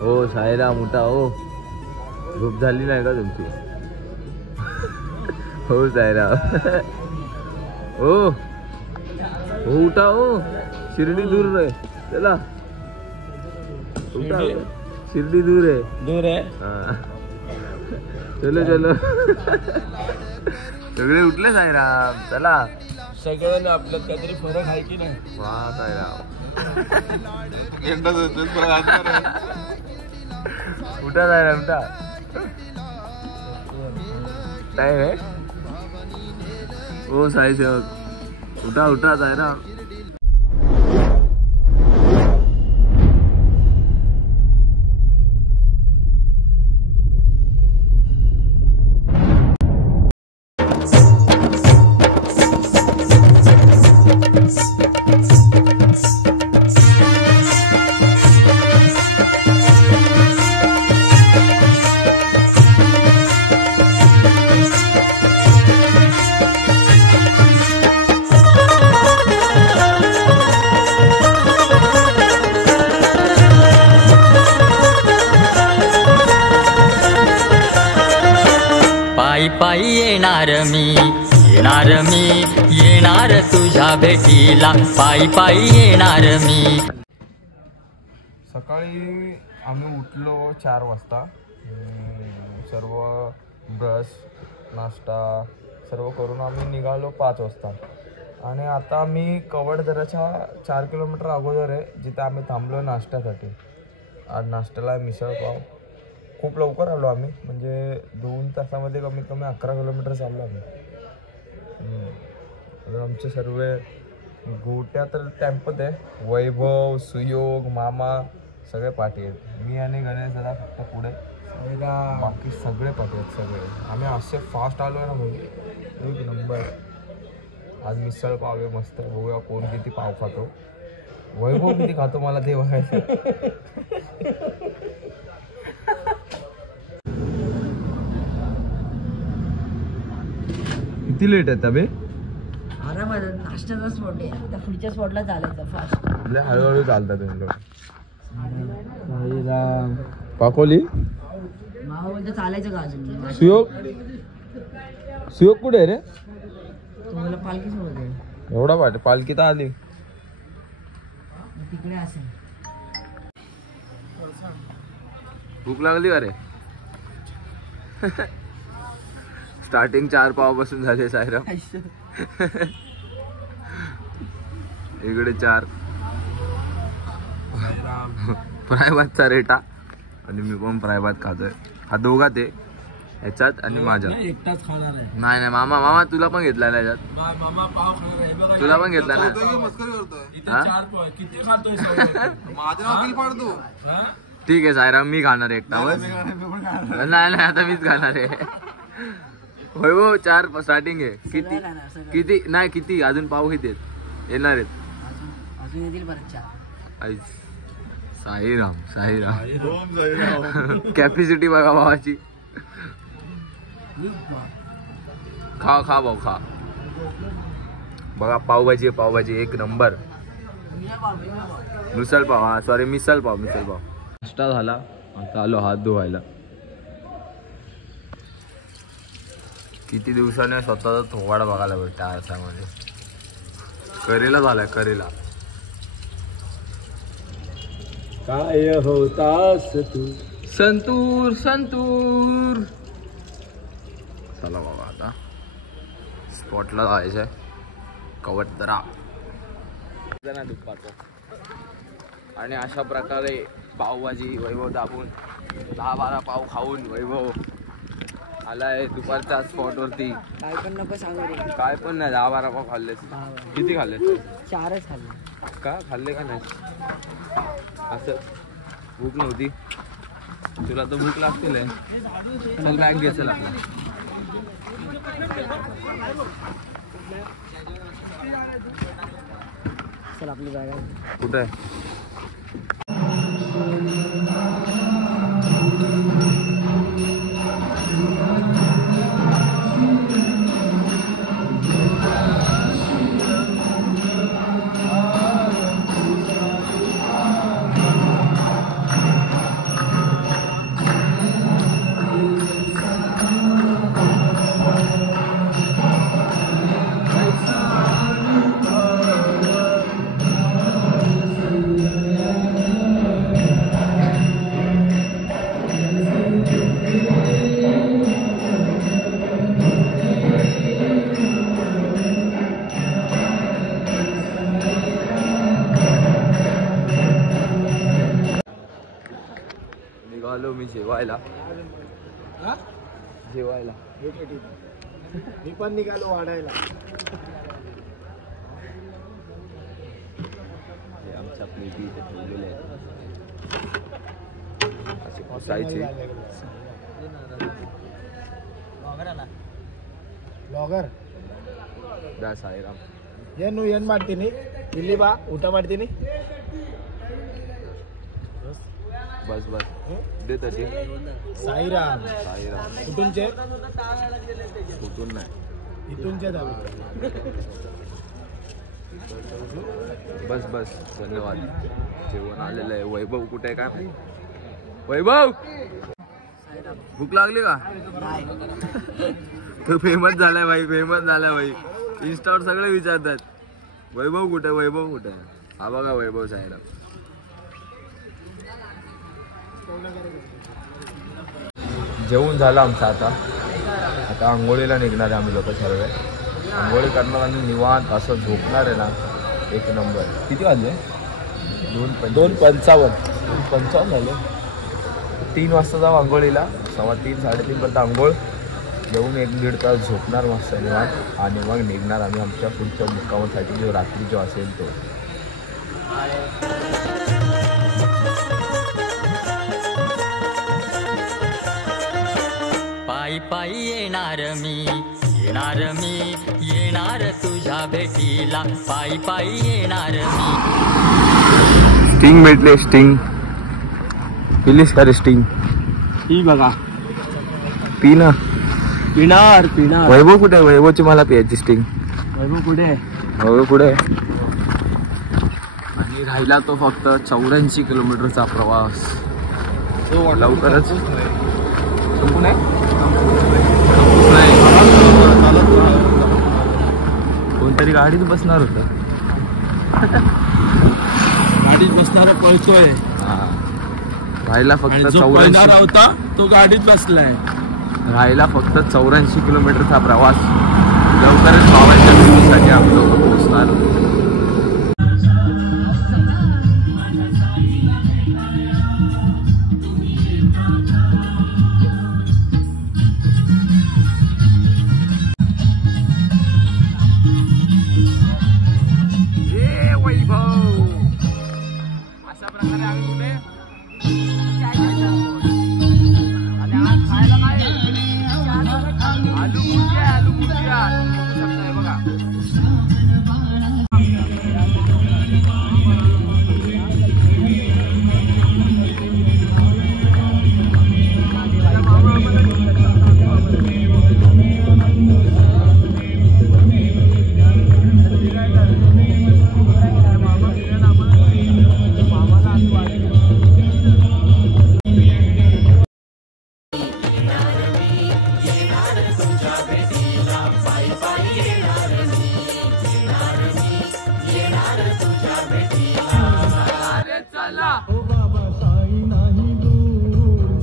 हो साईराम उठा हो. झोप झाली नाही का तुमची? हो साईराम. हो हो उठा हो. शिर्डी दूर आहे. चला उठा. शिर्डी दूर आहे. हाँ चलो चलो. सगळे उठले साईराम. चला सगळ्यांना आपल्यात काहीतरी फरक आहे की नाही? वा साईराम. उठा साईराम उठा. टाइम है. ओ साई सेवक उठा उठा साईराम. पायी येणार मी येणार तुझ्या भेटीला. पायी येणार मी. सकाळी आम्ही उठलो 4 वाजता. सर्व ब्रश नाश्ता सर्व करून आम्ही निघालो 5 वाजता. आणि आता मी कवडदऱ्याच्या 4 किलोमीटर अगोदर आहे जिथे आम्ही थांबलो नाश्त्यासाठी. आज नाश्त्याला मिसळपाव. खूप लवकर आलो आम्ही, म्हणजे 2 तासामध्ये कमीत कमी 11 किलोमीटर चाललो आम्ही. आमचे सर्व गोट्या तर टेम्पोत आहे. वैभव सुयोग मामा सगळे पाठी आहेत. मी आणि गणेश दादा फक्त पुढे. बाकी सगळे पाठी आहेत सगळे. आम्ही असे फास्ट आलो आहे ना भाई, एक नंबर. आज मिसळ पाव आहे मस्त. बघूया कोण किती पाव खातो. वैभव किती खातो मला ते बघायचं. किती लेट आहे तबे? आरामात नाश्त्याचा स्पॉट आहे. आता पुढच्या स्पॉटला चालायचं फास्ट. हळूहळू चालतात तुम्ही. पाकोली मामा बोलतो चालायचं का अजून? सुयोग कुठे आहे रे? तुम्हाला पालखी सोडत आहे. एवढा वाट पालखी तर आली तिकडे असेल. भूक लागली का रे? स्टार्टिंग 4 पाव बसून झाले सायराम. इकडे 4 फ्राय भातचा रेटा. आणि मी पण फ्राय भात खातोय. हा दोघा ते ह्याच्यात आणि माझ्या. एकटाच खाणार आहे. नाही मामा तुला पण घेतला ना याच्यात. मामा पाव खाणार आहे बघा. तुला पण घेतला ना. इथे 4 पाव आहे. किती खातोय सगळं? ठीक आहे सायराम मी खाणार एकटा बस. नाही आता मीच खाणार आहे. होय हो 4 स्टार्टिंग आहे. किती नाही किती अजून पाव किती येणार आहेत? अजून येतील परत 4. साईराम कॅपॅसिटी बघा भावाची. खा भाऊ खा. बघा पावभाजी एक नंबर. मिसळ पाव. हा सॉरी मिसळ पाव. नाश्ता झाला. आता आलो हात धुवायला. किती दिवसाने स्वतःचा थोवाडा बघायला भेटतं आरशामध्ये. करेला झालाय करेला. काय होतास तू संतूर. चला बाबा आता स्पॉटला जायचंय. कवडदरा दुपारचं. आणि अशा प्रकारे पावभाजी वैभव दाबून 10-12 पाव खाऊन वैभव आलाय दुपारच्या स्पॉटवरती. काय पण नको सांगू रे. काय पण नाही 10-12 पाव खाल्लेस. किती खाल्ले? 4च खाल्ले. का खाल्ले का नाही? असं भूक नव्हती तुला तर भूक लागतील. चल बॅग घे चल आपला. चल आपली बॅग आहे. कुठे आहे? निघालो मी जेवायला. जेवायला मी पण निघालो वाढायला. आमच्या प्लेटी इथे ठेवलेले आहेत असे पुसायचे. ಬ್ಲಾಗರ್ दा साईराम ಏನು ಮಾಡ್ತೀನಿ ಇಲ್ಲಿ ಬಾ ಊಟ ಮಾಡ್ತೀನಿ. बस बस दे तशी. साईराम साईराम कुठूनचे? कुठून नाही इथूनचे दावे. बस बस धन्यवाद. जेवण आलेलं आहे. वैभव कुठे आहे काय माहिती. वैभव भूक लागली का? तो फेमस झालाय भाई. फेमस झालाय भाई. इंस्टावर सगळे विचारतात वैभव कुठे वैभव कुठे. हा बघा वैभव साईराम. जेवण झालं आमचं. आता आंघोळीला निघणार आहे आम्ही लोक सर्व. आंघोळी करणार आणि निवांत असं झोपणार आहे ना. एक नंबर. किती वाजले? 2:55 झाले. 3 वाजता जाऊ आंघोळीला. 3:15 3:30 पर्यंत आंघोळ. जेवून 1-1.5 तास झोपणार मस्त निवांत आणि मग निघणार आम्ही आमच्या पुढच्या मुक्कामासाठी जो रात्री जो असेल तो. पायी पायी येणार मी येणार तुझ्या भेटीला. पायी पायी येणार मी. स्टिंग भेटले. स्टिंग पिलीस का रे? स्टिंग ही बघा पी ना. पिणार. वैभव कुठे? वैभवची मला पियाची स्टिंग. वैभव कुठे? वैभव कुठे? आणि राहिला तो फक्त 84 किलोमीटरचा प्रवास. लवकरच संपून आहे. कोणतरी गाडीत बसणार होतं. गाडीत बसणारा पळतोय. राहिला फक्त 84 होता तो गाडीत बसलाय. राहिला फक्त 84 किलोमीटरचा प्रवास. लवकरच भावाच्या भेटीसाठी आम्ही लोक पोहोचणार. अशा प्रकारे आम्ही कुठे आणि आज खायला काय? आलू भुजिया बघा.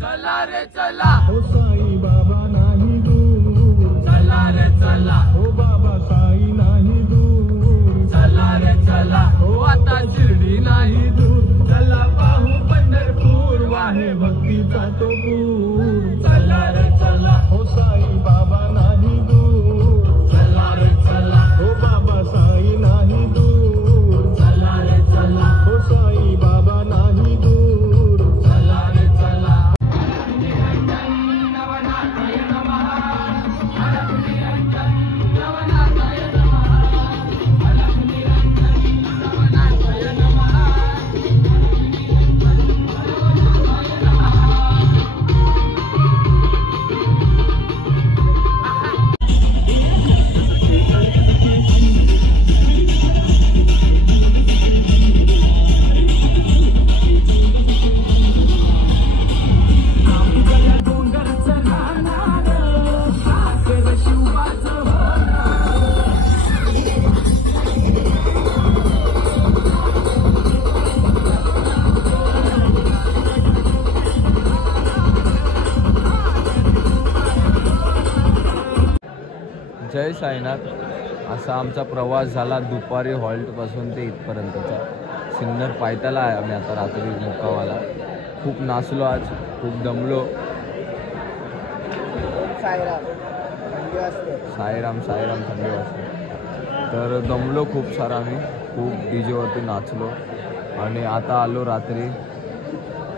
चला रे चला हो साई बाबा नाही दूर. चला रे चला हो बाबा साई नाही दूर. चला रे चला हो आता शिर्डी नाही दूर. चला पाहू पंढरपूर वाहे भक्तीचा तो पूर. चला रे चला हो साई बाबा नाही दूर. चला रे चला हो बाबा साई नाही दूर. चला रे चला हो साई बाबा नाही दूर. चला रे चला. जय साईनाथ. असा आमचा प्रवास झाला दुपारी हॉल्टपासून ते इथपर्यंतचा. सिन्नर पायथ्याला आहे आम्ही आता रात्री मुक्कामाला. खूप नाचलो आज, खूप दमलो. साईराम साईराम थंडी वाजते. तर दमलो खूप सारा आम्ही, खूप डीजेवरती नाचलो आणि आता आलो रात्री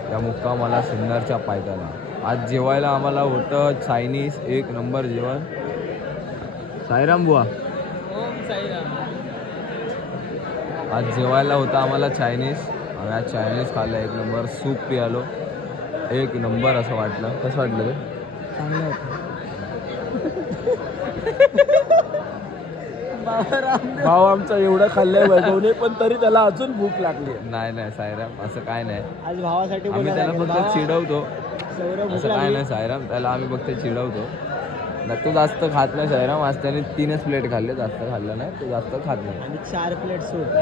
त्या मुक्कामाला सिन्नरच्या पायथ्याला. आज जेवायला आम्हाला होतं चायनीज, एक नंबर जेवण. साईराम बुवा, आज जेवायला होतं आम्हाला चायनीज आणि आज चायनीज खाल्लं, एक नंबर. सूप पियालो, एक नंबर असं वाटलं. कसं वाटलं ते? चांगलं होतं. भाव आमचा एवढं खाल्लंय वैभवने, पण तरी त्याला अजून भूक लागली. नाही नाही साईराम, असं काय नाही. आज भावासाठी आम्ही त्याला फक्त चिडवतो, असं काय नाही साईराम. त्याला आम्ही फक्त चिडवतो. नाही तो जास्त खात नाही साईराम. आज त्याने 3च प्लेट खाल्ले, जास्त खाल्लं नाही. तो जास्त खात नाही. आणि 4 प्लेट सूप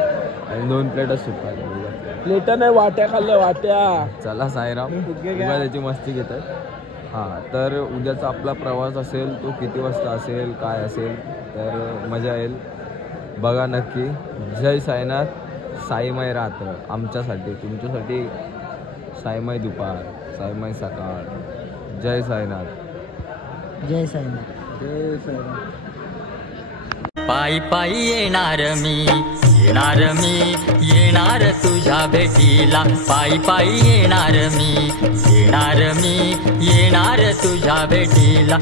आणि 2 प्लेटच सूप खाल्ले. प्लेट नाही, वाट्या खाल्ल्या, वाट्या. चला साईराम, उद्या त्याची मस्ती घेतात. हां, तर उद्याचा आपला प्रवास असेल तो किती वाजता असेल, काय असेल, तर मजा येईल. बघा नक्की. जय साईनाथ, साईमय रात्र. आमच्यासाठी, तुमच्यासाठी साईमय दुपार, साईमय सकाळ. जय साईनाथ. जय साईनाथ. जय साईनाथ. पायी पायी येणार मी, येणार मी, येणार तुझ्या भेटीला. पायी पायी येणार मी, येणार मी, येणार तुझ्या भेटीला.